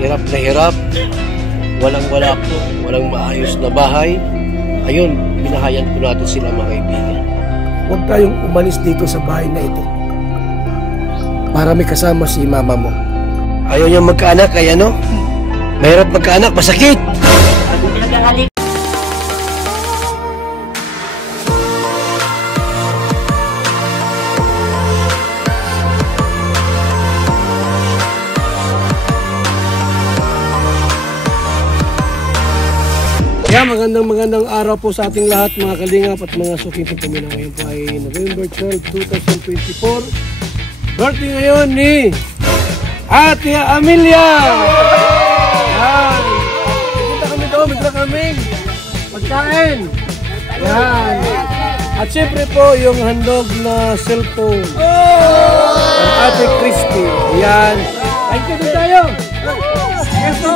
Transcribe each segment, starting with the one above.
hirap na hirap, walang-wala po, walang maayos na bahay. Ayun, binahayan po natin sila mga kaibigan. Huwag tayong umalis dito sa bahay na ito para may kasama si mama mo. Ayaw niya magkaanak, ay ano? Mahirap magkaanak, masakit! Kaya magandang araw po sa ating lahat mga kalingap at mga suking pagkamina. Ngayon po ay November 12, 2024. Birthday ngayon ni Ate Amelia! Yan! Punta kami doon, magdala kaming pagkain. Yan! At siyempre po yung handog na cellphone ng Ate Christy. Yan! Thank you din tayo! Yes po!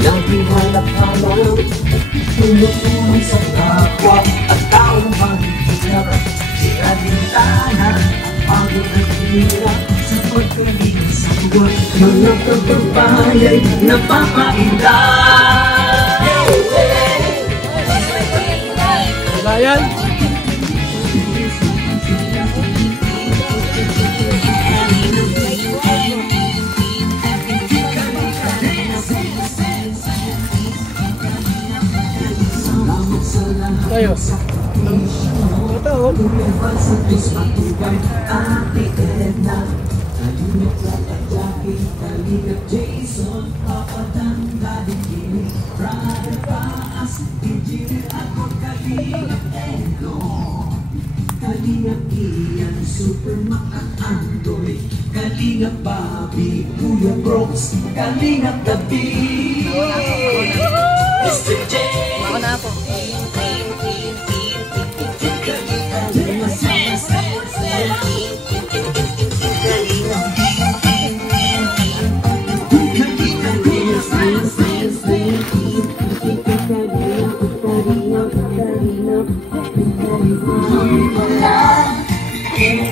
Laging halap-halap, tumutulong sa kapwa at taong mahihirap. Sira bintana, ang pagod at hirap sa pagkaligid sa buwan. Mga pagpapayay, napapainda. Layan! Tayo. Ito. Kalingap Ian, Super Maka-Andoy, Kalingap Bobby, Kuya Brooks, Kalingap David, Mr. J. Ako na po.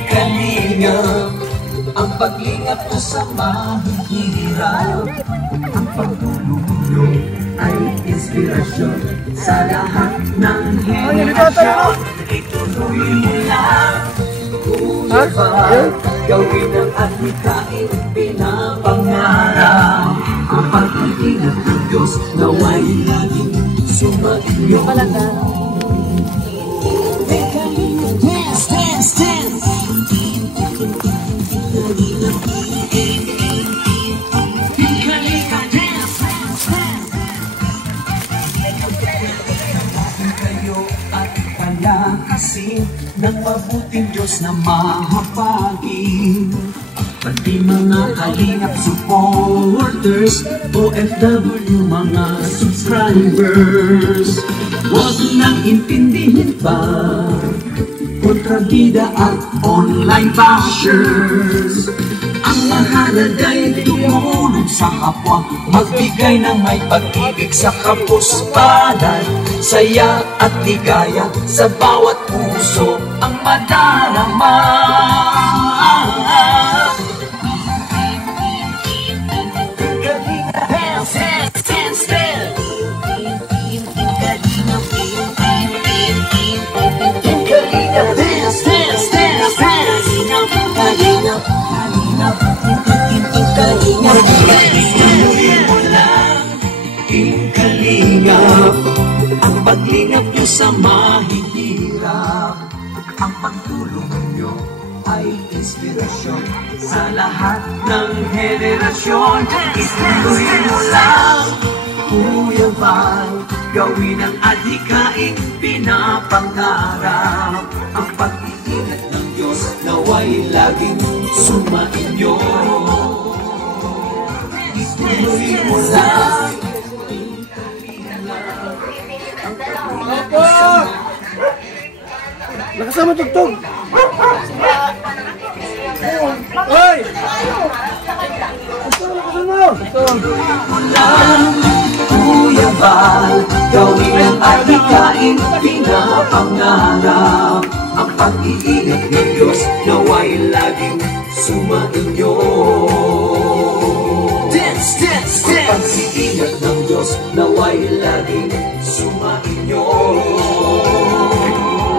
Kalingap, ang paglingap ko sa mahihirap, ang pagtulong nyo ay inspirasyon sa lahat ng henerasyon. Ituloy mo lang, Kuya Val, gawin ang adhikain pinapangarap. Ang pag-ingat ng Diyos naway laging sumainyo. Dance, dance, dance. Ng mabuting Diyos na mahapagin, pati mga kalingap supporters, OFW mga subscribers. Huwag nang intindihin pa kontrabida at online bashers. Ang mahalaga'y tumulong sa kapwa, magbigay ng may pag-ibig sa kapuspanan, saya at ligaya sa bawat puso ang madarama. Kalingap, ang paglingap nyo sa mahihirap, ang pagtulong nyo ay inspirasyon sa lahat ng henerasyon. Ituloy mo lang, Kuya Val, gawin ang adhikaing pinapangarap. Ang pag-iingat ng Diyos naway laging sumainyo. Ituloy mo lang. Opo! Nakasama tugtog! Hoy! Ituloy mo lang, Kuya Val, gawin ang adhikaing pinapangarap. Ang pag-iingat ng Diyos nawa'y laging sumainyo. Dance, dance, dance! Pag-iingat ng Diyos nawa'y laging sumainyo.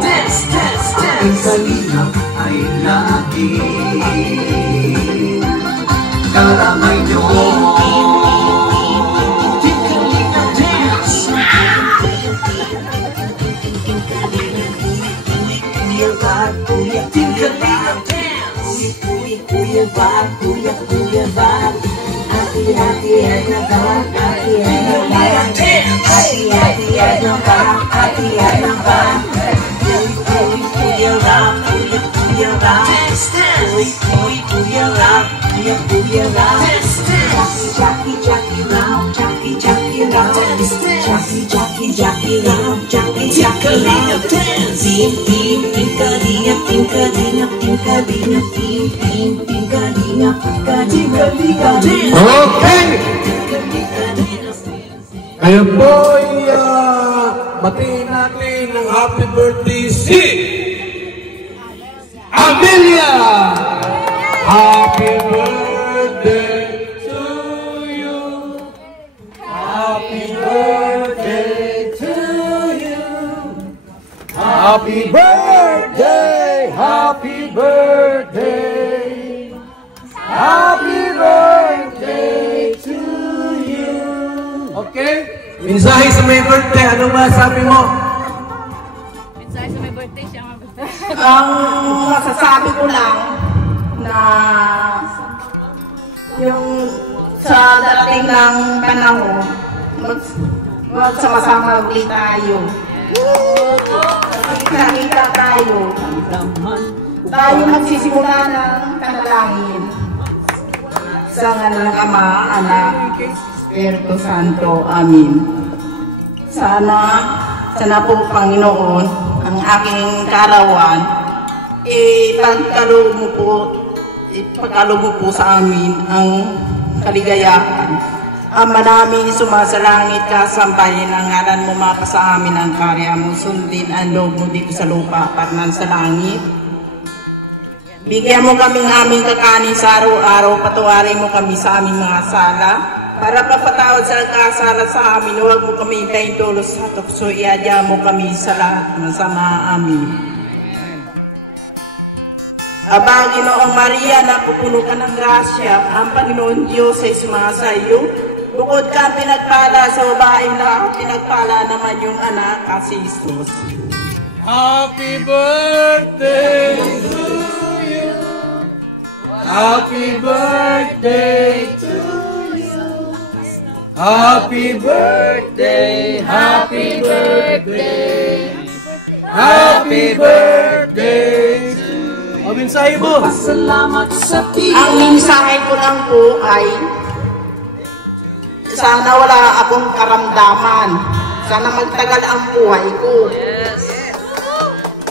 Dance, dance, dance! Ang kalingap ay laging karamay nyo. Okay! Kaya po ay batiin natin ng happy birthday si Amelia! Happy birthday to you! Happy birthday to you! Happy birthday! Happy birthday! Happy birthday to you! Okay? Mensahe sa may birthday, ano masabi mo? Mensahe sa may birthday siya. Ang masasabi ko lang na yung sa darating ng panahon, magsama-sama ulit tayo. Kita-kita tayo. Tayo magsisimula ng panalangin. Sa ngalan ng Ama, Anak, Espiritu Santo. Amin. Sana po, Panginoon, ang aking karawan, ipagkaloob mo po sa amin ang kaligayahan. Ama namin, sumasalangit ka, sampayin ang ngalan mo, mapa sa amin ang karya mo, sundin ang loob mo dito sa lupa, parang sa langit. Bigyan mo kaming aming kakanin sa araw-araw, patawarin mo kami sa aming mga sala, para papatawad sa kasala sa amin, huwag mo kami hintayin tulos sa tukso, iadya mo kami sa lahat ng sama. Amin. Aba, Ginoong Maria, napupuno ka ng grasya, ang Panginoon Diyos ay sumasa iyo. Bukod ka pinagpala sa babaeng lahat, pinagpala naman yung anak, si Jesus. Happy birthday to you! Happy birthday to you! Happy birthday! Happy birthday! Happy birthday to you! O, mensahe mo! Salamat sa Ang mensahe ko lang po ay sana wala akong karamdaman. Sana magtagal ang buhay ko.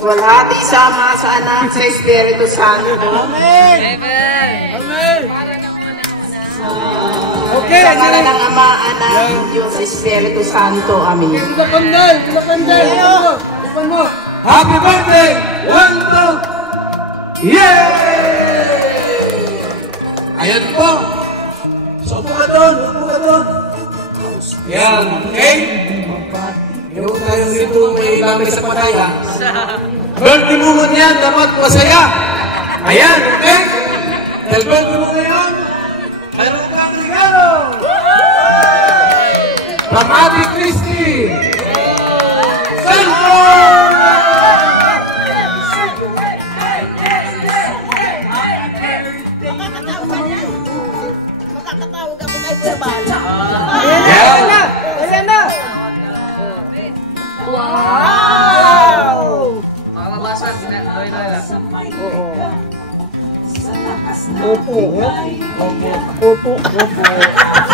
Walhati sama sa Anak, sa Espiritu Santo. Amen! Amen! Okay, Sa ngalan ng Ama, Anak, Diyos, Espiritu Santo. Amin. Kumakandal! Ipan mo! Happy birthday! 1, 2! Yay! Ayan po! So, upo ka doon! Yan, okay? Meron tayong dito may lamig sa patay, ha? Birthday moment yan, dapat masaya! Ayan, okay? Dahil birthday mo ngayon, meron kang regalo! From Ate Christy! Cellphone! Makakatawag ako kay Sabala. Ayan na! Ayan na! Wow! Makakabasag na. Opo.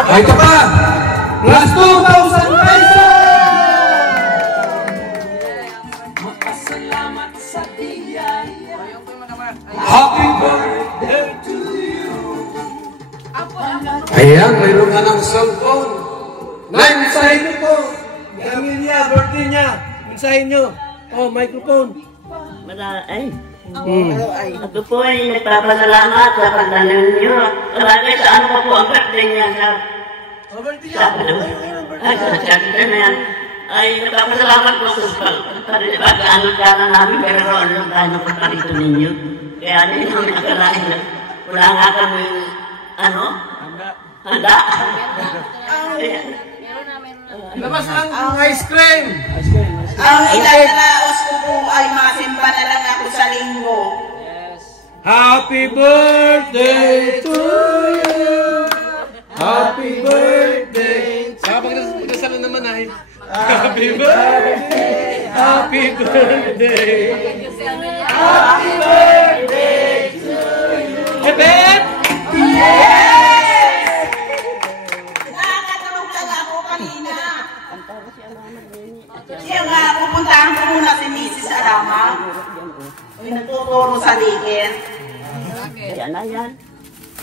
Ay, ito pa! Plus 2,000 pesos! Happy birthday to you! Ayan, mayroon ka ng cellphone. Mensahe niyo po. Amelia, birthday niya. Mensahe niyo. Oh, microphone. Ako po ay nagpapasalamat sa pagdalaw niyo. Sabagay sa ano pa po ang birthday niya sa ay nagpapasalamat po sa pag-ano namin pero ano tayo na punta rito ninyo. Kaya din ang nakalain na wala nga kami handa. Labas ang ice cream! Ang ilalalaos ko po ay masimba na lang ako sa linggo. Happy birthday to you! Happy birthday! Saka pagdasal naman ay Happy birthday! Happy birthday! Happy birthday to you! Ebet! Yes! Nakakatulog lang ako kanina. Kaya nga, pupuntahan ko muna si Mrs. Arama. May nagtuturo sa likin. Yan na yan.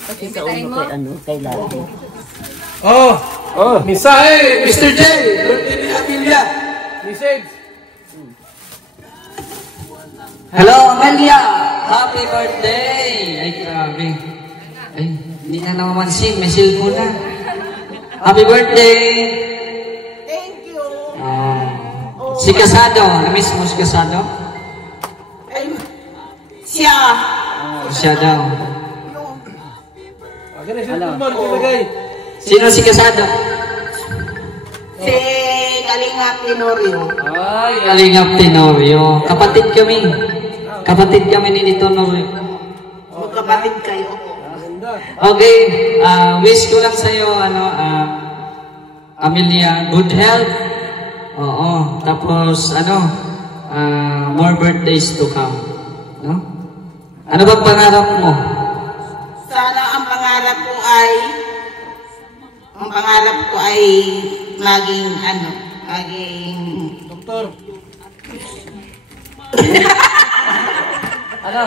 Kasi sa ulo kay Lalo. Mensahe, Mr. J! Birthday ni Amelia! Message! Hello, Amelia! Happy birthday! Ay, grabe. Ay, hindi na namamansin. May cellphone na. Happy birthday! Thank you. Si Casado. Namiss mo si Casado? Ay, siya. Siya daw. Sino si Casado? Si Kalingap Tenorio. Ay, Kalingap Tenorio. Kapatid kami. Kapatid kami ni Tenorio. Magkapatid kayo. Okay, wish ko lang sa'yo, Amelia, good health. Oo, tapos, more birthdays to come. No? Ano bang pangarap mo? Sana ang pangarap ko ay maging Doktor. Ano?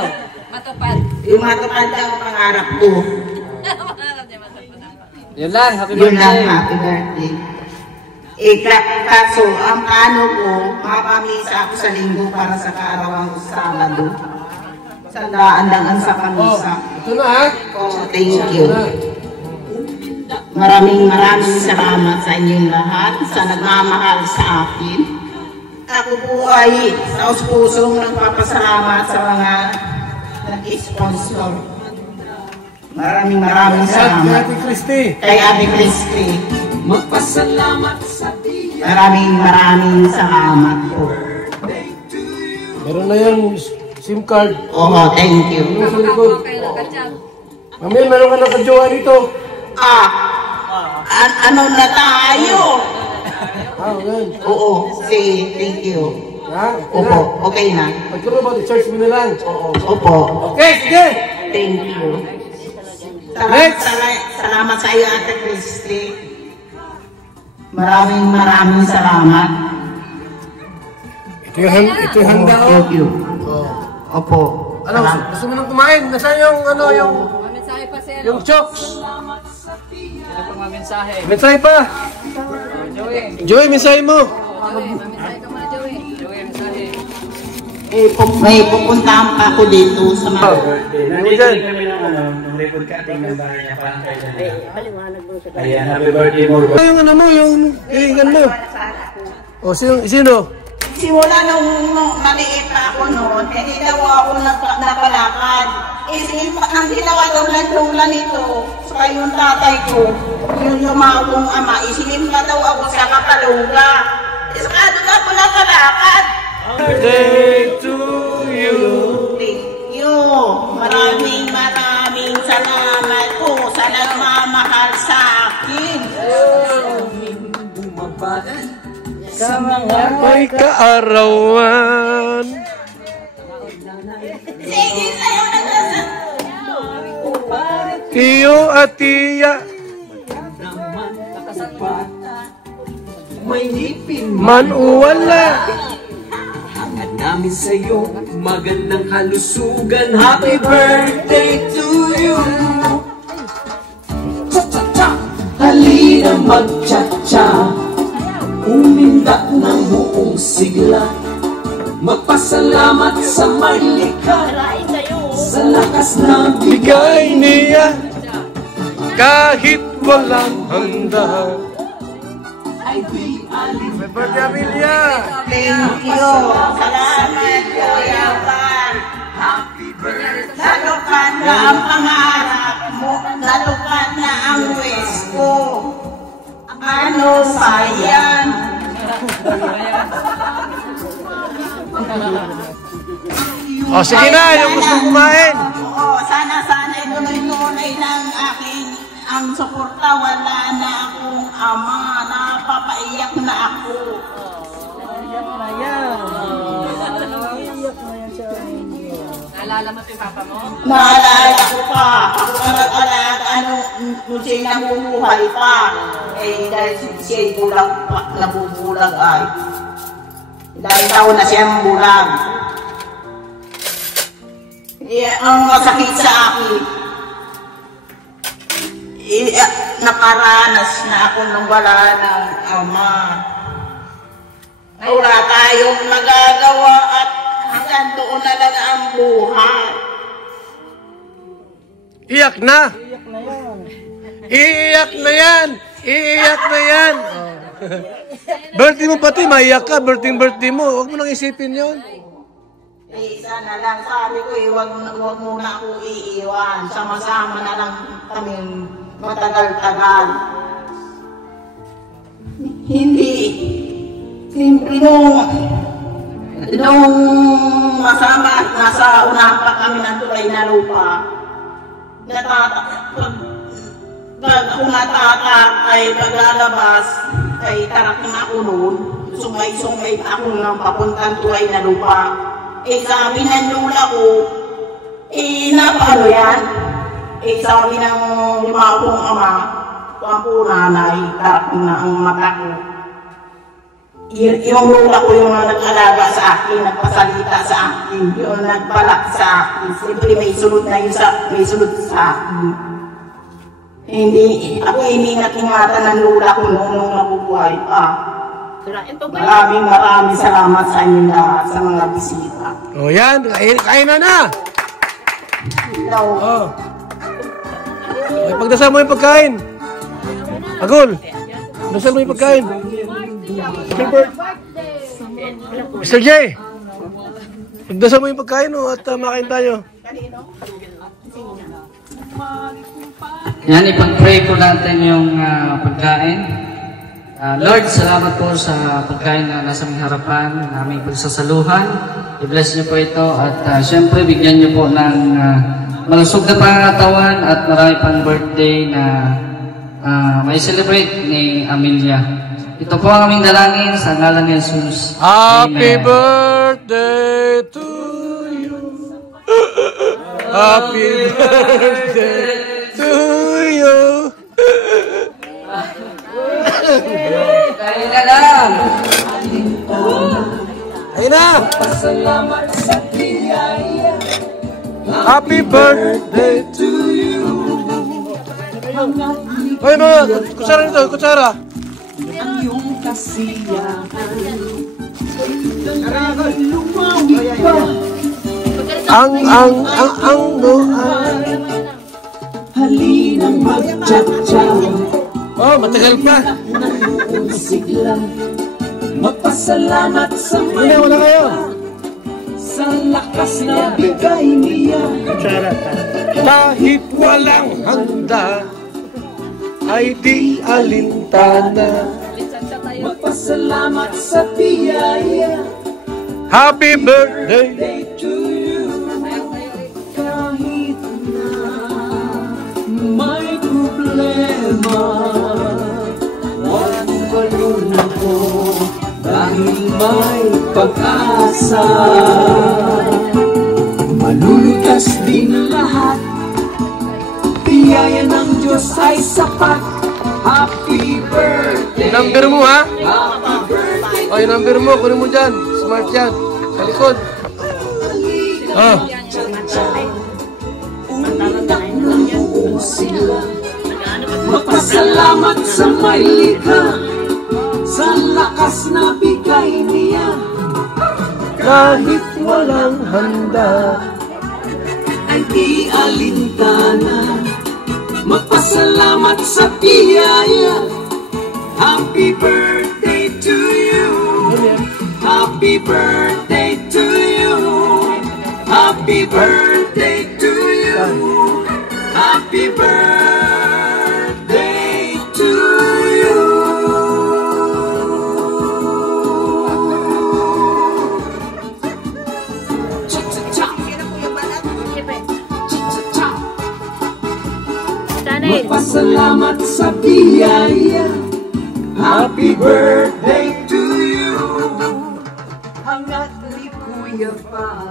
Matupad. yung matupad ang pangarap ko. Pangarap niya matupad. Yun lang, happy Yun lang, birthday. happy birthday. Kaso, ang paano ko, mapamisa ako sa linggo para sa kaarawan ko sa Sabado. Sandaan lang ang sa kamisa. Ito na ha? Thank you. Maraming salamat sa inyong lahat sa nagmamahal sa akin. Ako po ay sa pusong nagpapasalamat sa mga nag-sponsor. Maraming salamat. Ate Christy. Kay Ate Christy. Magpasalamat sa tiyan. Maraming salamat po. Meron na yung SIM card. Oo, thank you. Ano sa likod? Okay, nakachag. Mamaya, meron ka ng kadyowa dito. Ano na tayo? Yan. Oo, say thank you. Ha? Opo, okay na. Pagkaroon ba, i-charge mo na lang. Opo, Okay, sige! thank you. Next. Salamat sa iyo, Ate Christy. Maraming salamat. Ito yung handa ko. Thank you. Opo. Ano, gusto mo nang kumain? Nasaan yung, yung Mensahe pa sir. chokes? Ano pang mga mensahe? Mensahe pa. Joey, mensahe mo. Joey, mensahe ka muna Joey. Joey, mensahe. May pupuntahan pa ako dito sa mga... Nandito kami ng record cutting ng bahay niya parang kailan. Paliwanag mo sa Ayan, happy birthday mo. yung ano mo, yung hihingan mo. O, sino? Simula nung maliit pa ako noon, hindi daw ako napalakad. Ang ginawa daw ng lola nito, saka yung tatay ko, yung lumawong ama, isilim na daw ako sa Kapaluga. Saka doon ako napalakad. Birthday to you. Thank you. Maraming salamat po sa nagmamahal sa akin. Sa mga May kaarawan. Sige, sa'yo na Tiyo at tiya. May ngipin Man o wala. hangad namin sa'yo. Magandang kalusugan. Happy birthday to you. Cha-cha-cha. Halina mag-cha-cha. Umindak ng buong sigla. Magpasalamat sa may likha, sa lakas na Bigay niya kahit walang handa. May birthday, Amelia! Thank you. Salamat, Kuya Van. Nalukan na ang pangarap mo, nalukan na ang wish ko. Ano sayang? O, sige na, yung gusto kumain. Oo, sana ituloy-tuloy ng aking ang suporta. Wala na akong ama, napapaiyak na ako. Naalala mo si Papa mo? Naalala ko pa, ako ang nag-alaga, nung siya'y namumuhay pa. Eh, dahil siya'y bulag pa, nabubulag ay. Dahil taon na siyang bulag. Eh, ang masakit sa akin, nakaranas na ako nung wala ng ama. Wala tayong magagawa at hanggang doon na lang ang buhay. Iyak na! Iiyak na yan! Iiyak na yan! Oh. Birthday mo pati, maiyak ka. Birthday mo. Huwag mo nang isipin yun. Isa na lang, sabi ko wag muna ako iiwan. Sama-sama na lang kami matagal-tagal. Hindi. Siyempre nung masama at nasa unahan pa kami ng tulay na lupa, pag ako natatak ay paglalabas, ay tarak na ako noon, sumay-sumay ako ng papuntang tulay na lupa. Eh sabi ng lula ko, napano yan? Eh sabi ng lima kong ama, pampo nanay, tarak na ang mata ko. Yung lula ko yung nag-alaga sa akin, nagpasalita sa akin, yung nagbalak sa akin. Siyempre may sunod na yun may sunod sa akin. Ako iningat-ingatan ng lula ko nung nabubuhay pa. Maraming salamat sa inyo lahat, sa mga bisita. O yan, kain na! Hello. Oh. Okay, pagdasal mo yung pagkain. Agol, dasal mo yung pagkain. Mr. J, pagdasal mo yung pagkain at makain tayo. Yan, ipag-pray po natin yung pagkain. Lord, salamat po sa pagkain na nasa aming harapan, na aming pagsasaluhan. I-bless niyo po ito at syempre bigyan niyo po ng malusog na pangatawan at marami pang birthday na may celebrate ni Amelia. Ito po ang aming dalangin sa ngalan ni Jesus. Happy Amen. birthday to you. Happy birthday to you. Kain na lang. Ayun na. Pasalamat sa biyaya. Happy birthday to you. Hoy mga, kutsara nito, kutsara. Ang iyong kasiyahan. Ang buhay. Halinang magtsatsaw. Oh, matagal pa. Sigla. Magpasalamat sa Hindi, wala kayo. sa lakas na bigay niya. Kahit walang handa, ay di alintana. Magpasalamat sa biyaya. Happy birthday. Day to you. Kahit na may problema, huwag baluna ko dahil may pag-asa. Malulutas din lahat, biyaya ng Diyos ay sapat. Happy birthday. Number mo ha? Happy birthday. O, yung number mo, kunin mo dyan. Smart yan. Sa likod. Oh. Magpasalamat sa may likha, sa lakas na bigay niya. kahit walang handa. Ay di alintana, magpasalamat sa biyaya. Happy birthday to you, happy birthday to you, happy birthday to you, happy birthday to you. Magpasalamat sa biyaya. Happy birthday to you. Hangat ni Kuya pa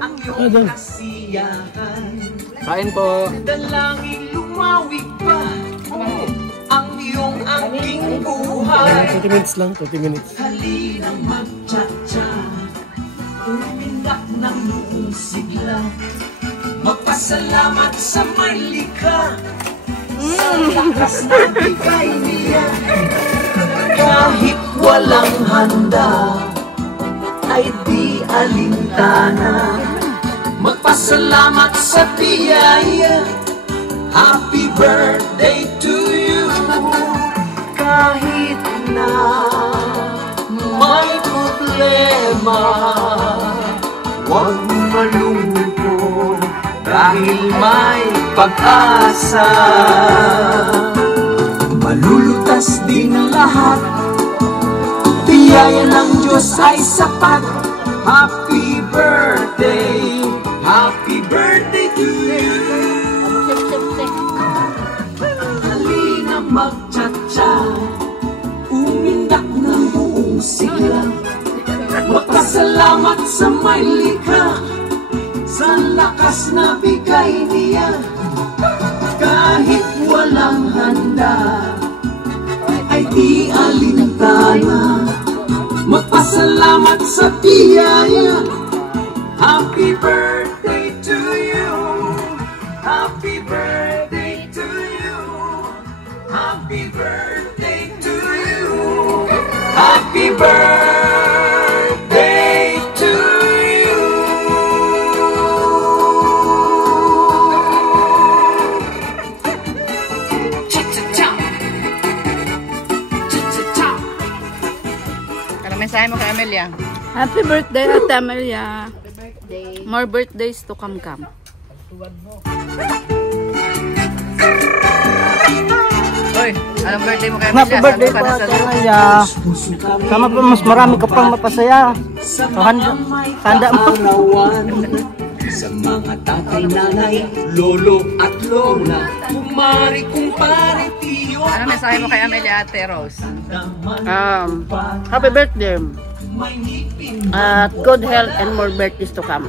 ang iyong kasiyahan. Kain po. Dalangin lumawig pa ang iyong angking buhay. 20 minutes lang, 20 minutes. Halinang mag-cha-cha, umindak ng buong sigla. Magpasalamat sa may likha, sa lakas na bigay niya. Kahit walang handa, ay di alintana. Magpasalamat sa biyaya. Happy birthday to you. Kahit na may problema, huwag malungkot dahil may pag-asa. Malulutas din lahat, biyaya ng Diyos ay sapat. Happy birthday to you. Halina mag-cha-cha, umindak ng buong sigla. Magpasalamat sa may likha, sa lakas na bigay niya. Kahit walang handa, ay di alintana. Magpasalamat sa biyaya. Happy birthday to you. Happy birthday to you. Happy birthday to you. Happy birthday to you. Cha-cha-cha. Cha-cha-cha. Ano mensahe mo kay Amelia? Happy birthday, Ate Amelia. More birthdays to come. Oy, anong birthday mo kay Amelia? Happy birthday po, Ate Amelia. Sama po, mas marami ka pang mapasaya. So, handa mo. Sa mga tatay, nanay, lolo at lola, kumari, kumpare, tiyo. Ano mensahe mo kay Amelia, Ate Rose? Happy birthday. Good health and more birthdays to come.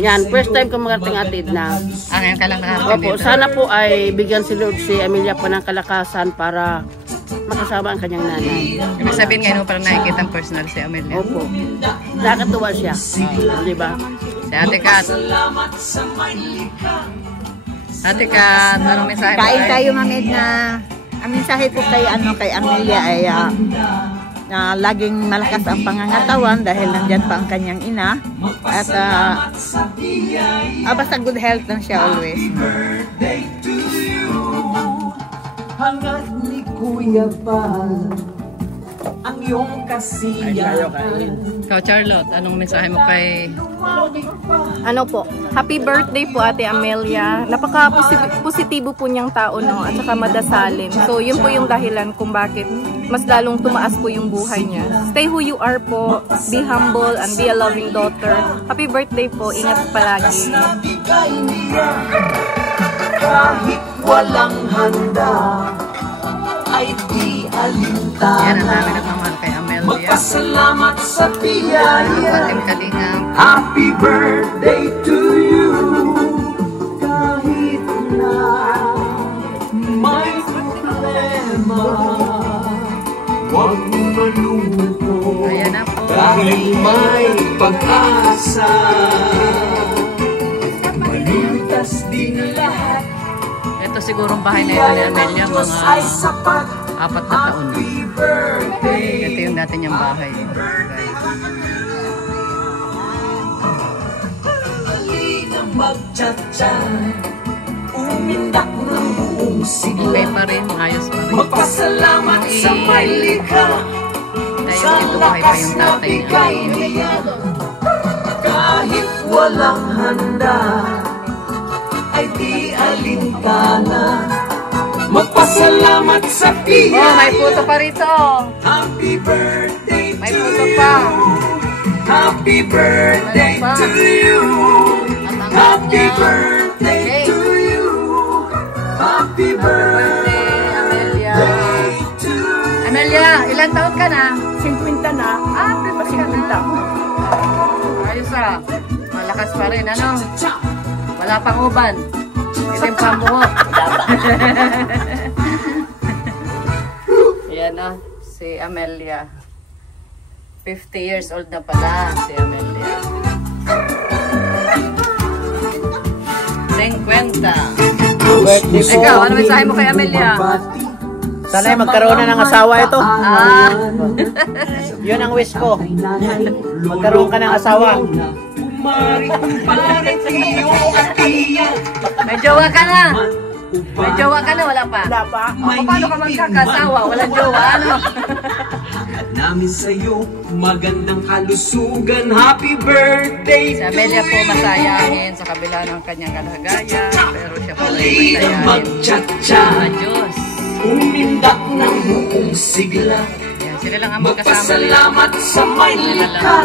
Yan, first time ko magating atid na. Ngayon ka lang nakapin Opo, dito. sana po ay bigyan si Lord si Amelia pa ng kalakasan para makasama ang kanyang nanay. Ibig sabihin ngayon mo parang nakikita ang personal si Amelia. Opo. Nakakatuwa siya. Di ba? Si Ate Kat. Ate Kat, anong mensahe mo Kain tayo mamid na ang mensahe ko kay kay Amelia ay na laging malakas ang pangangatawan dahil nandyan pa ang kanyang ina at basta good health lang siya always. Hangat ni Kuya pa ang iyong kasiyahan. Ikaw, Charlotte, anong mensahe mo kay... Ano po, happy birthday po Ate Amelia. Napaka-positibo po niyang tao, no? At saka madasalin. So, yun po yung dahilan kung bakit mas lalong tumaas po yung buhay niya. Stay who you are po, be humble, and be a loving daughter. Happy birthday po, ingat palagi. Kahit walang handa, ay di alintana. Yan ang dami nagmamahal kay Amelia. Magpasalamat sa biyaya. Ating kalingap. Happy birthday to you. Kahit na may problema, huwag malungkot. Ayan na po. Dahil may pag-asa. Malulutas din lahat. Ito sigurong bahay na ito ni Amelia, mga 4 na taon na. Ito yung dati niyang bahay. Guys. magtsatsan, umindak ng buong sigla. Okay pa rin, ayos pa rin. Magpasalamat sa may likha, sa lakas na bigay niya. Kahit walang handa, ay di alintana. Magpasalamat sa pihay. Oh, may puto pa rito. Happy birthday May to puto you. pa. Happy birthday to you. Happy birthday to you. Happy birthday, Amelia. to you. Amelia, ilang taon ka na? 50 na. Ah, 50 na. Ayos ah. Malakas pa rin, ano? Wala pang uban. Itim pa buhok. Yan o, si Amelia. 50 years old na pala si Amelia. 50. Birthday po. Ikaw, ano mensahe mo kay Amelia? Sana'y magkaroon na ng asawa ito. Ah, Yun ang wish ko. Magkaroon ka ng asawa. may jowa ka na. May jowa ka na, wala pa? Wala pa. O, paano ka magkakasawa? Walang jowa, ano? Namin sa'yo, magandang kalusugan. Happy birthday Si Amelia po masayahin sa kabila ng kanyang kalagayan. Pero siya po ay Halika masayahin. magtsatsa, Diyos. umindak ng buong sigla. Yan, sila lang ang magkasama. Magpasalamat sa may likha,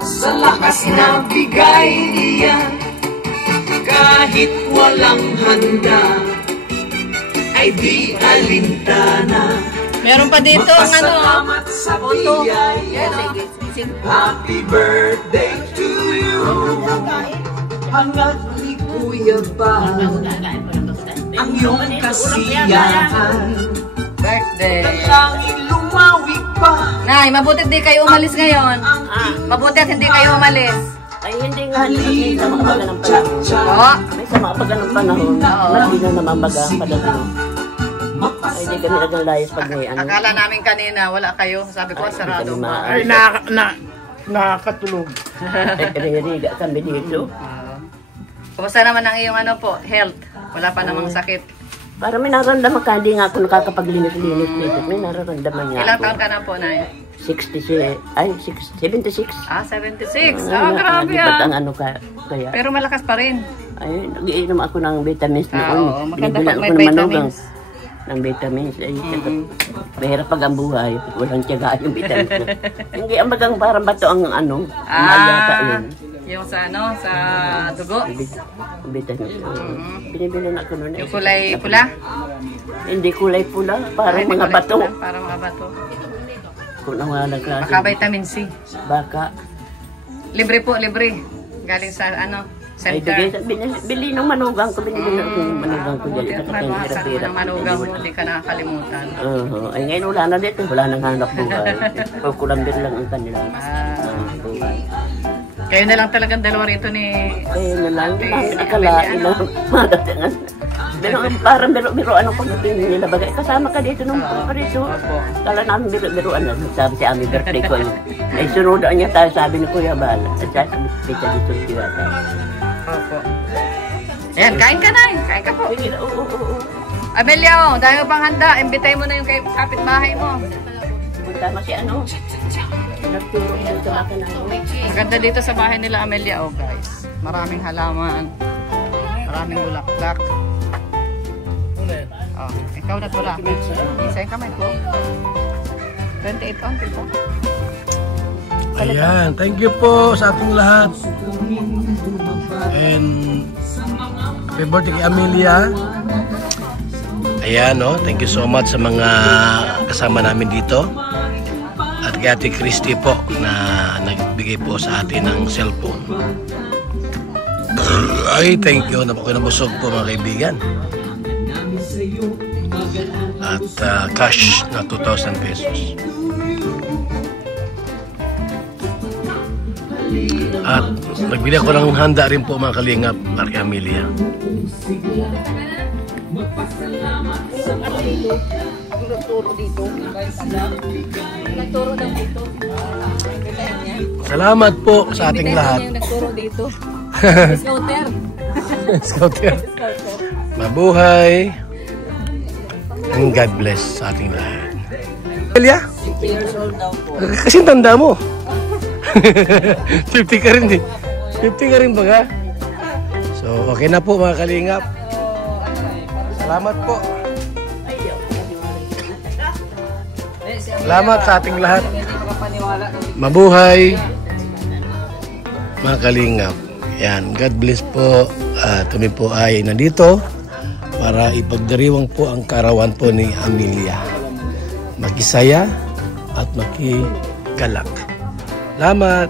sa lakas na bigay niya. Kahit walang handa, ay di alintana. Meron pa dito ang ano, Magpasalamat sa photo. biyaya. Yan, Happy birthday to you. Hangat ni Kuya Ba, ang iyong kasiyahan. birthday. Langit lumawi pa. Nay, mabuti di kayo umalis ngayon. Mabuti at hindi kayo umalis. Ay, hindi nga hindi sa mga baga ng panahon. Oo. May sa mga baga ng panahon, hindi na namamaga padating. Ay, hindi kami nagang layas pag may ano. Akala namin kanina, wala kayo. Sabi ko, sarado ba? Ay, nakatulog. Ririga kami dito. Kumusta naman ang iyong ano po, health? Wala pa namang sakit. Para may nararamdaman ka, hindi nga ako nakakapaglinis-linis dito. May nararamdaman nga Ilang ako. taon ka na po, Nay? 76. Ah, 76. Ah, grabe Ba't ang ah. ano ka, kaya? Pero malakas pa rin. Ay, nag-iinom ako ng vitamins Ah, noon. oo. Maganda Binibilan pag may ako ng manugang vitamins. ng vitamins. Ay, mahirap pag ang buhay. Walang tiyaga yung vitamins. Hindi, ang bagang parang bato ang ano. Mayata yun. Yung sa ano, sa dugo. Vitamins. Binibilan ako noon. Yung kulay pula. Hindi kulay pula. Parang Ay, hindi mga kulay bato. pula, parang mga bato. Kung nawalan klase. Baka vitamin C. Baka. Libre po, libre. Galing sa ano, Ay, center. bili ng manugang ko. Binili ng manugang ko dyan. Buti at nabasag mo ng manugang mo, hindi ka nakakalimutan. Ay, ngayon wala na dito. Wala nang hanap buhay. Kulambir lang ang kanila. Buhay. Kayo na lang talagang dalawa rito ni... Kaya na lang, akalain na madatingan. Pero parang biro ano pagdating nila bagay. Kasama ka dito nung parito. Kala namin biruan na. Sabi si Ami, birthday ko. Ay, sunudan niya tayo, sabi ni Kuya Bal. At sabi kita dito si Diwata. Opo. Ayan, kain ka na. Kain ka po. Oo. Amelia, oh, dahil mo pang handa, imbitay mo na yung kapitbahay mo. Tama si ano. Nagturo niya sa akin na. Maganda dito sa bahay nila, Amelia, oh guys. Maraming halaman. Maraming bulaklak. Oh, ikaw na tula. Isa'y kamay ko. 28 on, po. Ayan, thank you po sa ating lahat. And happy birthday kay Amelia. Ayan, no? Thank you so much sa mga kasama namin dito. At kay Ate Christy po na nagbigay po sa atin ng cellphone. Ay, thank you. Napakabusog po mga kaibigan. At cash na 2,000 pesos. At nagbili ako ng handa rin po mga kalingap para kay Amelia. Salamat po sa ating lahat. Nagturo dito. Scouter. Scouter. Mabuhay. And God bless sa ating lahat. Amelia? 50 years old daw po. Kasi tanda mo. 50 ka rin eh. 50 ka rin ba ka? So, okay na po mga kalingap. Salamat po. Salamat sa ating lahat. Mabuhay. Mga kalingap. Yan, God bless po. Kami po ay nandito para ipagdiriwang po ang karawan po ni Amelia. Makisaya at makigalak. Salamat.